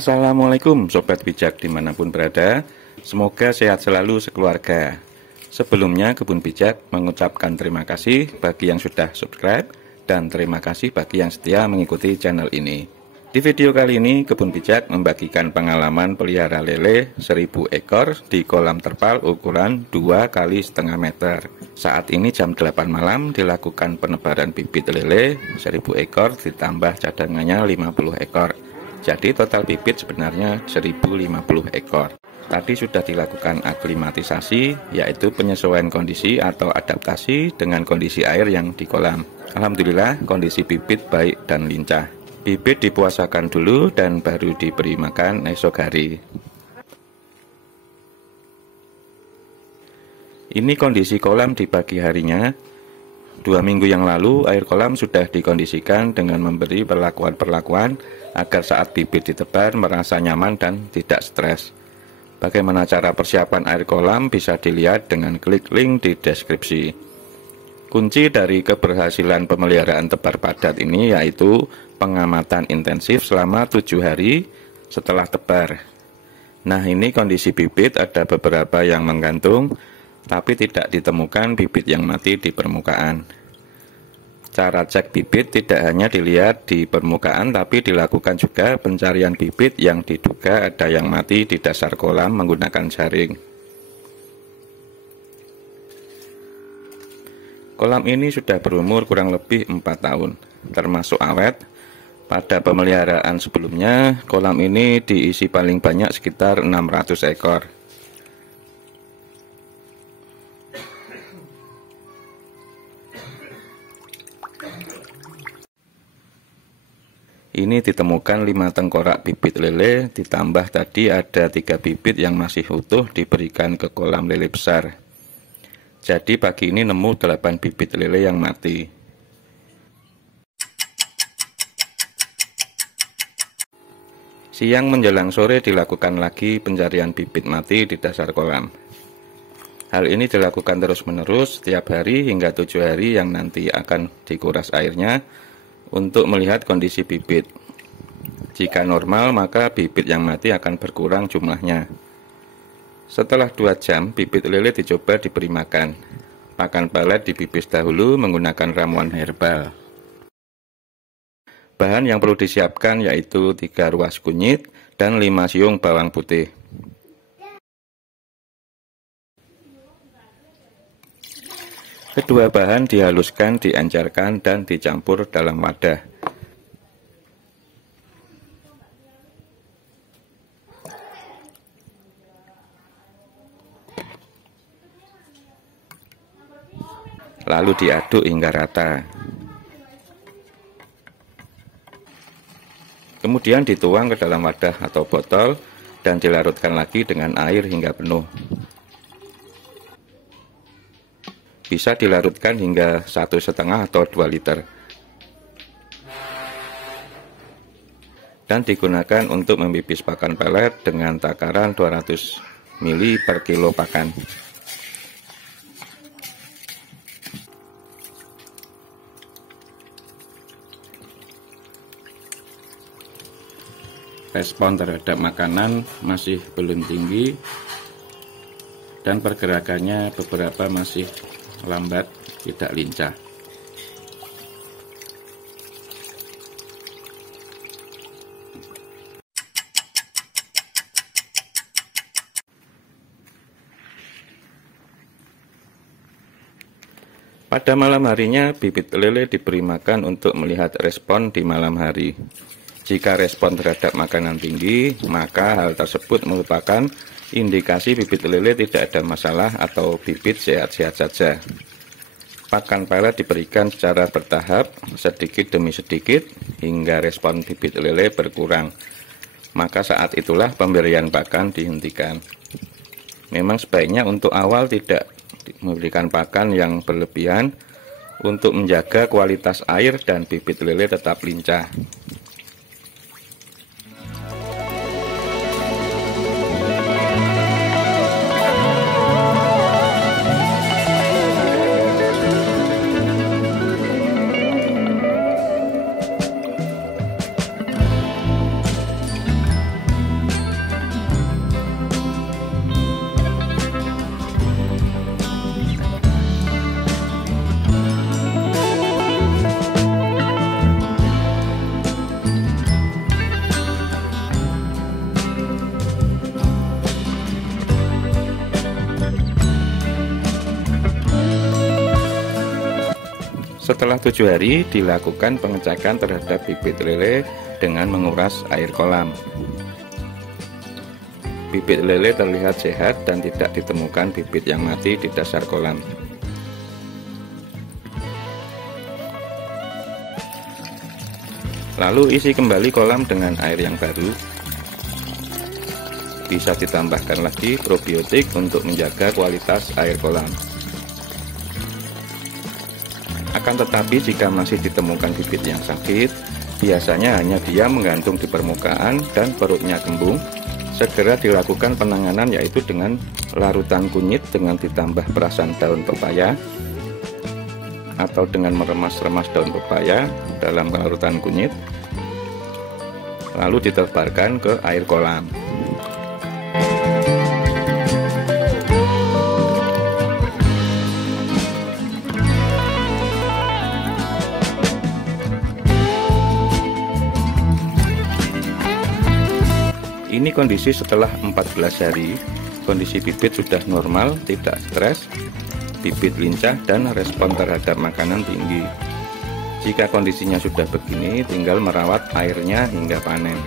Assalamualaikum Sobat Bijak dimanapun berada. Semoga sehat selalu sekeluarga. Sebelumnya Kebun Bijak mengucapkan terima kasih bagi yang sudah subscribe dan terima kasih bagi yang setia mengikuti channel ini. Di video kali ini Kebun Bijak membagikan pengalaman pelihara lele 1000 ekor di kolam terpal ukuran 2x1/2 meter. Saat ini jam 8 malam dilakukan penebaran bibit lele 1000 ekor ditambah cadangannya 50 ekor. Jadi total bibit sebenarnya 1050 ekor. Tadi sudah dilakukan aklimatisasi, yaitu penyesuaian kondisi atau adaptasi dengan kondisi air yang di kolam. Alhamdulillah kondisi bibit baik dan lincah. Bibit dipuasakan dulu dan baru diberi makan esok hari. Ini kondisi kolam di pagi harinya. 2 minggu yang lalu air kolam sudah dikondisikan dengan memberi perlakuan-perlakuan agar saat bibit ditebar merasa nyaman dan tidak stres. Bagaimana cara persiapan air kolam bisa dilihat dengan klik link di deskripsi. Kunci dari keberhasilan pemeliharaan tebar padat ini yaitu pengamatan intensif selama 7 hari setelah tebar. Nah, ini kondisi bibit, ada beberapa yang menggantung tapi tidak ditemukan bibit yang mati di permukaan. Cara cek bibit tidak hanya dilihat di permukaan, tapi dilakukan juga pencarian bibit yang diduga ada yang mati di dasar kolam menggunakan jaring. Kolam ini sudah berumur kurang lebih 4 tahun, termasuk awet. Pada pemeliharaan sebelumnya, kolam ini diisi paling banyak sekitar 600 ekor. Ini ditemukan 5 tengkorak bibit lele, ditambah tadi ada 3 bibit yang masih utuh diberikan ke kolam lele besar. Jadi pagi ini nemu 8 bibit lele yang mati. Siang menjelang sore dilakukan lagi pencarian bibit mati di dasar kolam. Hal ini dilakukan terus-menerus setiap hari hingga 7 hari yang nanti akan dikuras airnya untuk melihat kondisi bibit. Jika normal maka bibit yang mati akan berkurang jumlahnya. Setelah 2 jam bibit lele dicoba diberi makan. Pakan pelet dibibis dahulu menggunakan ramuan herbal. Bahan yang perlu disiapkan yaitu 3 ruas kunyit dan 5 siung bawang putih. Kedua bahan dihaluskan, diencerkan, dan dicampur dalam wadah. Lalu diaduk hingga rata. Kemudian dituang ke dalam wadah atau botol dan dilarutkan lagi dengan air hingga penuh. Bisa dilarutkan hingga 1,5 atau 2 liter. Dan digunakan untuk membibis pakan pelet dengan takaran 200 ml per kilo pakan. Respon terhadap makanan masih belum tinggi dan pergerakannya beberapa masih lambat, tidak lincah. Pada malam harinya bibit lele diberi makan untuk melihat respon di malam hari. Jika respon terhadap makanan tinggi, maka hal tersebut merupakan indikasi bibit lele tidak ada masalah atau bibit sehat-sehat saja. Pakan pelet diberikan secara bertahap, sedikit demi sedikit, hingga respon bibit lele berkurang. Maka saat itulah pemberian pakan dihentikan. Memang sebaiknya untuk awal tidak memberikan pakan yang berlebihan untuk menjaga kualitas air dan bibit lele tetap lincah. Setelah 7 hari dilakukan pengecekan terhadap bibit lele dengan menguras air kolam. Bibit lele terlihat sehat dan tidak ditemukan bibit yang mati di dasar kolam. Lalu isi kembali kolam dengan air yang baru. Bisa ditambahkan lagi probiotik untuk menjaga kualitas air kolam. Akan tetapi jika masih ditemukan bibit yang sakit, biasanya hanya dia menggantung di permukaan dan perutnya kembung, segera dilakukan penanganan yaitu dengan larutan kunyit dengan ditambah perasan daun pepaya atau dengan meremas-remas daun pepaya dalam larutan kunyit, lalu ditebarkan ke air kolam. Ini kondisi setelah 14 hari. Kondisi bibit sudah normal, tidak stres, bibit lincah dan respon terhadap makanan tinggi. Jika kondisinya sudah begini, tinggal merawat airnya hingga panen.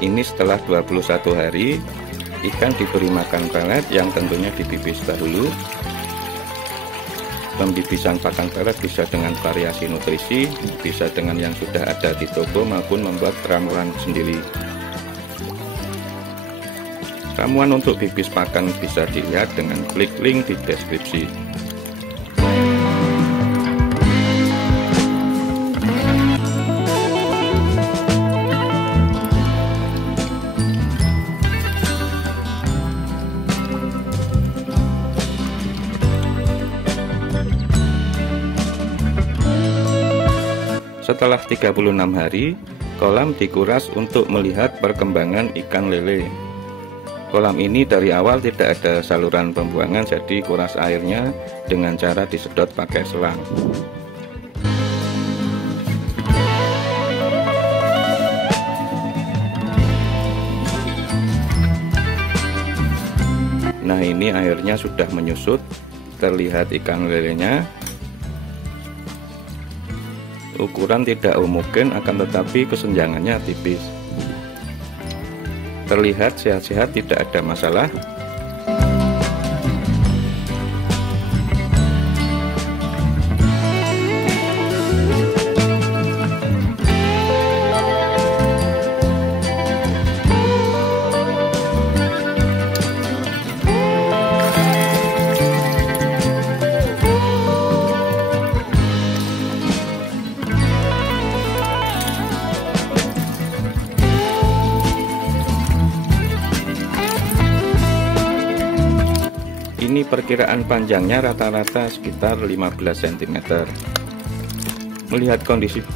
Ini setelah 21 hari, ikan diberi makan pelet yang tentunya dibibis dahulu. Pembibisan pakan pelet bisa dengan variasi nutrisi, bisa dengan yang sudah ada di toko maupun membuat ramuan sendiri. Ramuan untuk bibis pakan bisa dilihat dengan klik link di deskripsi. Setelah 36 hari, kolam dikuras untuk melihat perkembangan ikan lele. Kolam ini dari awal tidak ada saluran pembuangan, jadi kuras airnya dengan cara disedot pakai selang. Nah, ini airnya sudah menyusut, terlihat ikan lelenya. Ukuran tidak homogen, akan tetapi kesenjangannya tipis. Terlihat sehat-sehat, tidak ada masalah. Ini perkiraan panjangnya rata-rata sekitar 15 cm. Melihat kondisinya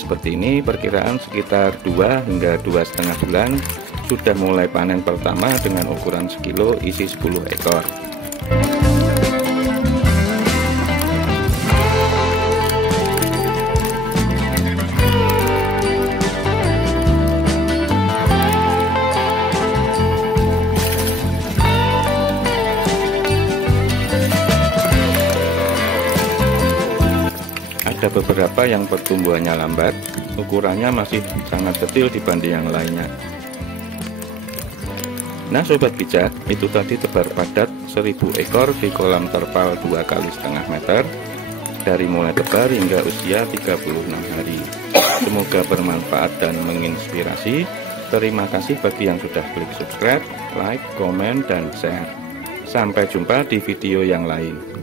seperti ini, perkiraan sekitar 2 hingga 2,5 bulan sudah mulai panen pertama dengan ukuran sekilo, isi 10 ekor. Ada beberapa yang pertumbuhannya lambat, ukurannya masih sangat kecil dibanding yang lainnya. Nah sobat bijak, itu tadi tebar padat 1000 ekor di kolam terpal 2,5 meter dari mulai tebar hingga usia 36 hari. Semoga bermanfaat dan menginspirasi. Terima kasih bagi yang sudah klik subscribe, like, komen, dan share. Sampai jumpa di video yang lain.